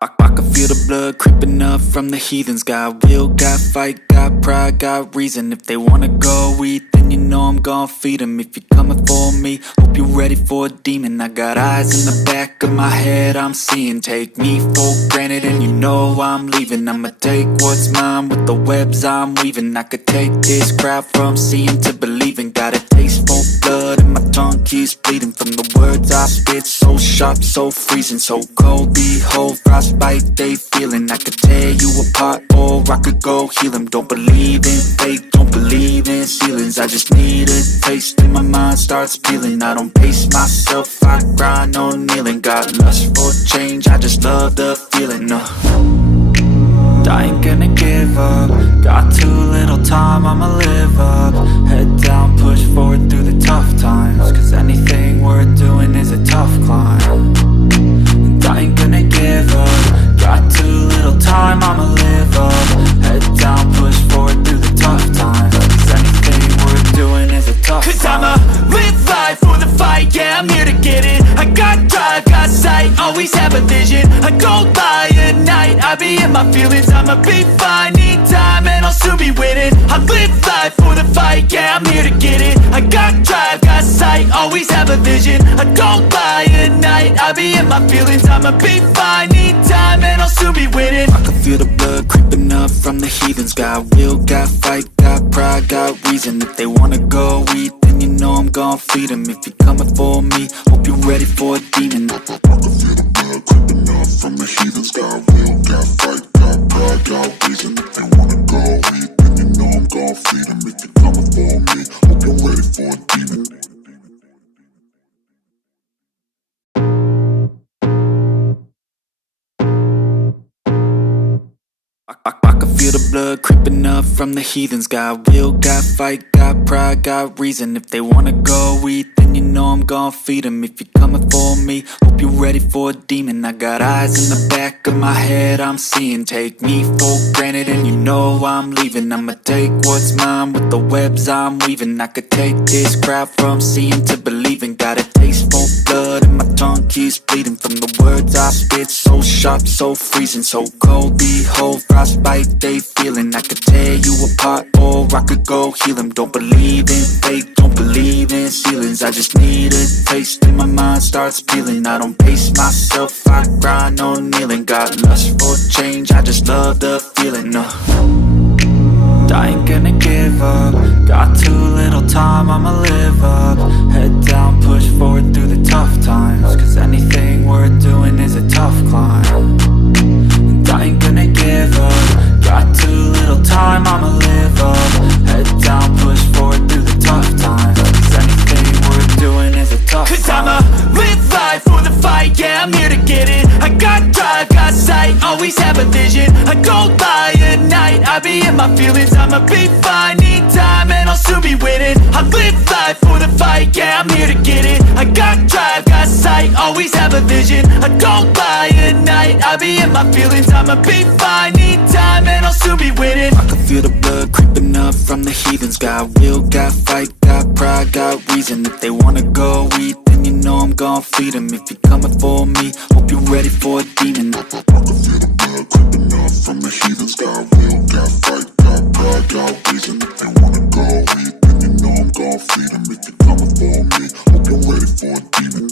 I can feel the blood creeping up from the heathens. Got will, got fight, got pride, got reason. If they wanna go eat, then you know I'm gon' feed them. If you're coming for me, hope you're ready for a demon. I got eyes in the back of my head, I'm seeing. Take me for granted and you know I'm leaving. I'ma take what's mine with the webs I'm weaving. I could take this crowd from seeing to believing. Got a taste for blood and my tongue keeps bleeding from the words I spit. So sharp, so freezing, so cold. Behold, frostbite they feeling. I could tear you apart or I could go heal them. Don't believe in fate, don't believe in ceilings. I just need a taste and my mind starts peeling. I don't pace myself, I grind on kneeling. Got lust for change, I just love the feeling. I ain't gonna give up. Got too little time, I'ma live up. Head down, push forward through the tough times. Cause anything worth doing is a tough climb. And I ain't gonna give up. Got too little time, I'ma live up. Head down, push forward through the tough times. Cause anything worth doing is a tough climb. Cause I'ma live life for the fight, yeah, I'm here to get it. I got drive, got sight, always have a vision. I go by at night, I be in my feelings. I'ma be fine, need time and I'll soon be winning. I live life for the fight, yeah, I'm here to get it. I got drive, got sight, always have a vision. I go by at night, I be in my feelings. I'ma be fine, need time and I'll soon be winning. I can feel the blood creeping up from the heathens. Got will, got fight, got pride, got reason. If they wanna go eat, then you know I'm gon' feed them. If you're coming for me, hope you're ready for a demon. I can feel the blood creeping up from the heathens. Got will, got fight, got pride, got reason. If they wanna go eat, then you know I'm gon' feed them. If you're coming for me, hope you're ready for a demon. I can feel the blood creeping up from the heathens. Got will, got fight, got pride, got reason. If they wanna go eat, then you know I'm gon' feed them. If you're coming for me, hope you're ready for a demon. I got eyes in the back of my head, I'm seeing. Take me for granted and you know I'm leaving. I'ma take what's mine with the webs I'm weaving. I could take this crowd from seeing to believing. Got a taste for blood and my tongue keeps bleeding from the words I spit. So sharp, so freezing, so cold. Behold, frostbite they feeling. I could tear you apart or I could go heal them. Don't believe in fate, don't believe in ceilings. I just need a taste and my mind starts peeling. I don't pace myself, I grind on kneeling. Got lust for change, I just love the feeling. I ain't gonna give up. Got too little time, I'ma live up. Head down, push forward through the tough times. Cause anything worth doing is a tough climb. And I ain't gonna give up. Got too little time, I'ma live up. Head down, push forward through the tough times. Cause anything worth doing is a tough climb. Cause I'ma live life for the fight, yeah, I'm here to get it. I got drive, got sight, always have a vision. I go by at night, I be in my feelings. I'ma be fine, need time and I'll soon be winning. I live life for the fight, yeah, I'm here to get it. I got drive, got sight, always have a vision. I go by at night, I be in my feelings. I'ma be fine, need time and I'll soon be winning. I can feel the blood creeping up from the heathens. Got will, got fight, got pride, got reason. If they wanna go eat, then you know I'm gon' feed them. If you're coming for me, hope you're ready for a demon. I can feel the blood creeping up from the heathens. Got will, got fight, got pride, got reason. If they wanna go eat, then you know I'm gon' feed them. If you're coming for me, hope you're ready for a demon.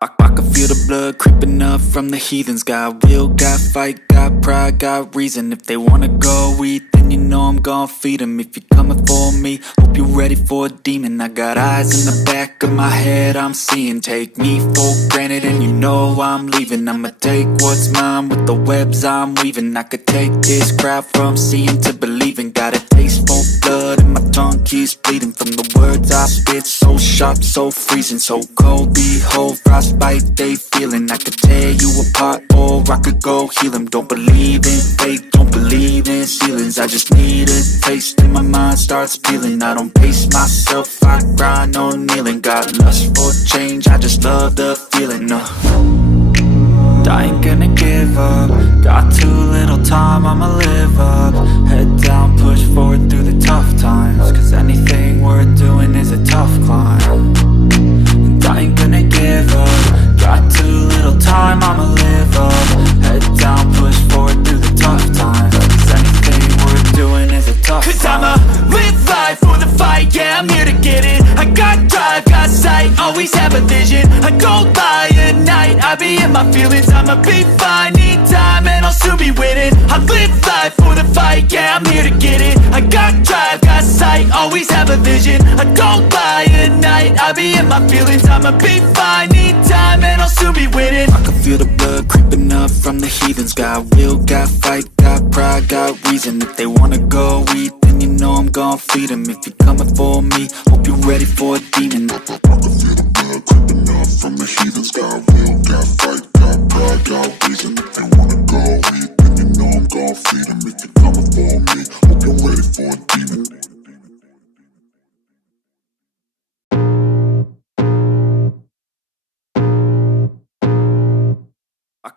I can feel the blood creeping up from the heathens. Got will, got fight, got pride, got reason. If they wanna go eat, then you know I'm gon' feed them. If you're coming for me, hope you're ready for a demon. I got eyes in the back of my head, I'm seeing. Take me for granted and you know I'm leaving. I'ma take what's mine with the webs I'm weaving. I could take this crowd from seeing to believing. Got a taste for blood and my tongue keeps bleeding from the words I spit. So sharp, so freezing, so cold. Behold, frostbite they feeling. I could tear you apart or I could go heal them. Don't believe in fate, don't believe in ceilings. I just need a taste and my mind starts peeling. I don't pace myself, I grind on kneeling. Got lust for change, I just love the feeling. I ain't gonna give up. Got too little time, I'ma live up. Head down, push forward through the tough times. Cause anything we're doing is a tough climb, and I ain't gonna give up. Got too little time, I'ma live up. Head down, push forward through the tough times, 'cause anything we're doing is a tough climb. 'Cause I'ma live life for the fight, yeah, I'm here to get it. I got drive, got sight, always have a vision. I don't lie at night, I be in my feelings. I'ma be fine, need time, and I'll soon be winning. I live life for the fight, yeah, I'm here to get it. I got drive, got sight, always have a vision. I don't lie at night, I be in my feelings. I'ma be fine, need time, and I'll soon be winning. I can feel the blood creeping up from the heathens. Got will, got fight, got pride, got reason. If they wanna go eat, then you know I'm gon' feed them. If you're coming for me, hope you're ready for a demon. I can feel the blood creeping up from the heathens. Got will, got fight, got pride, got reason. If they wanna go eat, then you know I'm gon' feed them. If you're coming for me, hope you're ready for a demon.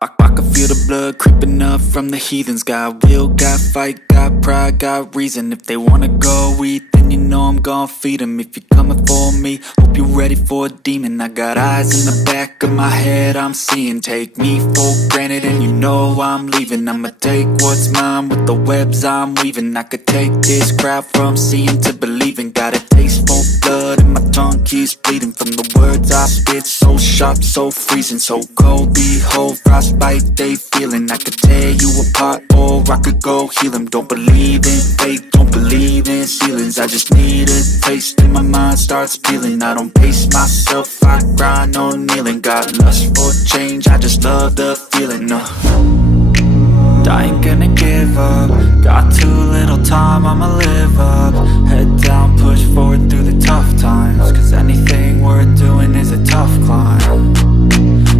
I can feel the blood creeping up from the heathens. Got will, got fight, got pride, got reason. If they wanna go eat, then you know I'm gon' feed them. If you're coming for me, hope you're ready for a demon. I got eyes in the back of my head, I'm seeing. Take me for granted and you know I'm leaving. I'ma take what's mine with the webs I'm weaving. I could take this crowd from seeing to believing. Got a taste for blood and my tongue keeps bleeding from the words I spit. So sharp, so freezing, so cold. Behold, frostbite they feeling. I could tear you apart or I could go heal them. Don't believe in fate, don't believe in ceilings. I just need a taste and my mind starts peeling. I don't pace myself, I grind on kneeling. Got lust for change, I just love the feeling. I ain't gonna give up. Got too little time, I'ma live up. Head down, push forward through the tough times, 'cause anything we're doing is a tough climb,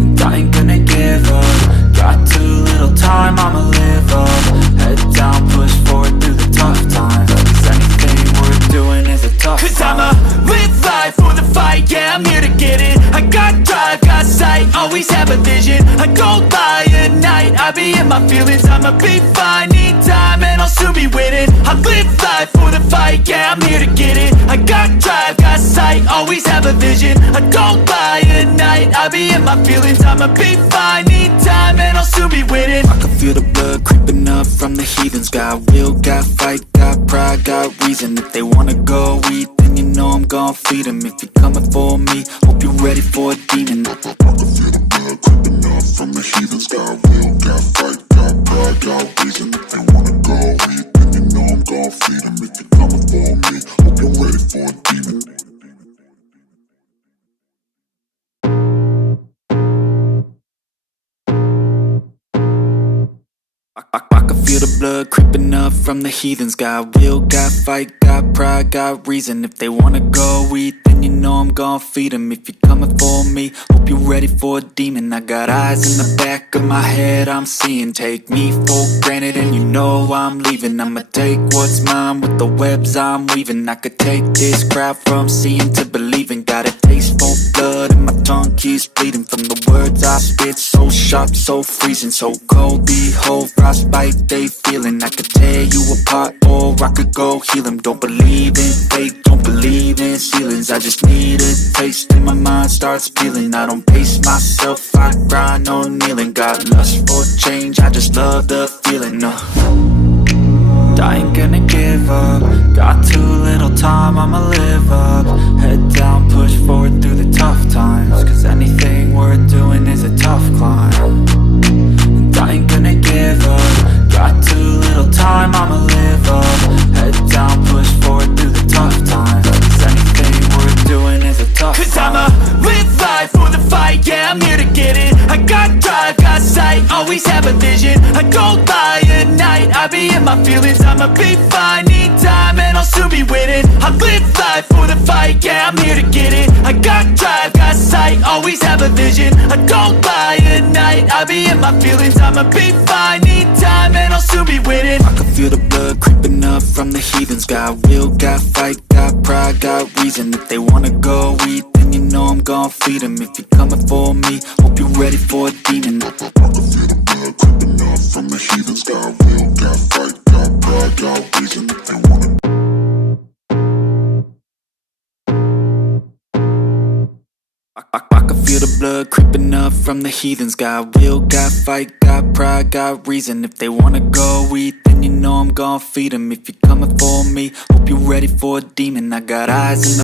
and I ain't gonna give up. Got too little time, I'ma live up. Head down, push forward through the tough times, 'cause anything we're doing is a tough climb. 'Cause I'ma live life for the fight, yeah, I'm here to get it. I got drive, got sight, always have a vision. I don't lie at night, I be in my feelings. I'ma be fine, need time, and I'll soon be winning. I live life for the fight, yeah, I'm here to get it. I got drive, got sight, always have a vision. I don't lie at night, I be in my feelings. I'ma be fine, need time, and I'll soon be winning. I can feel the blood creeping up from the heathens. Got will, got fight, got pride, got reason. If they wanna go eat, then you know I'm gon' feed them. If you're coming for me, hope you're ready for a demon. I can feel the blood creeping up from the heathens. Got will, got fight, got pride, got reason. If they wanna go eat, then you know I'm gon' feed them. If you're coming for me, hope you're ready for a demon. I can feel the blood creeping up from the heathens. Got will, got fight, got pride, got reason. If they wanna go eat, then you know I'm gon' feed them. If you're coming for me, hope you're ready for a demon. I got eyes in the back of my head, I'm seeing. Take me for granted and you know I'm leaving. I'ma take what's mine with the webs I'm weaving. I could take this crowd from seeing to believing. Got a taste for blood and my tongue keeps bleeding from the words I spit. So sharp, so freezing, so cold. Behold, frostbite they feeling. I could tear you apart or I could go heal them. Don't believe in fate, don't believe in ceilings. I just need a taste and my mind starts peeling. I don't pace myself, I grind on kneeling. Got lust for change, I just love the feeling. I ain't gonna give up. Got too little time, I'ma live up. Head down, push forward through the tough times, 'cause anything we're doing is a tough climb, and I ain't gonna give up. Got too little time, I'ma live up. Head down, push forward through the tough times, 'cause anything we're doing is a tough climb. 'Cause I'ma live life for the fight, yeah, I'm here to get it. I got drive, got sight, always have a vision. I don't lie at night, I be in my feelings. I'ma be fine, need time, and I'll soon be winning. I live life for the fight, yeah, I'm here to get it. I got drive, got sight, always have a vision. I don't lie at night, I be in my feelings. I'ma be fine, need time, and I'll soon be winning. I can feel the blood creeping up from the heathens. Got will, got fight, got pride, got reason. If they wanna go eat, then you know I'm gon' feed them. If you're coming for me, hope you're ready for a demon. I can feel the blood creeping up from the heathens. Got will, got fight, got pride, got reason. If they wanna feel the blood creeping up from the heathens. Got will, got fight, got pride, got reason. If they wanna go eat, then you know I'm gon' feed them. If you're coming for me, hope you're ready for a demon. I got eyes in the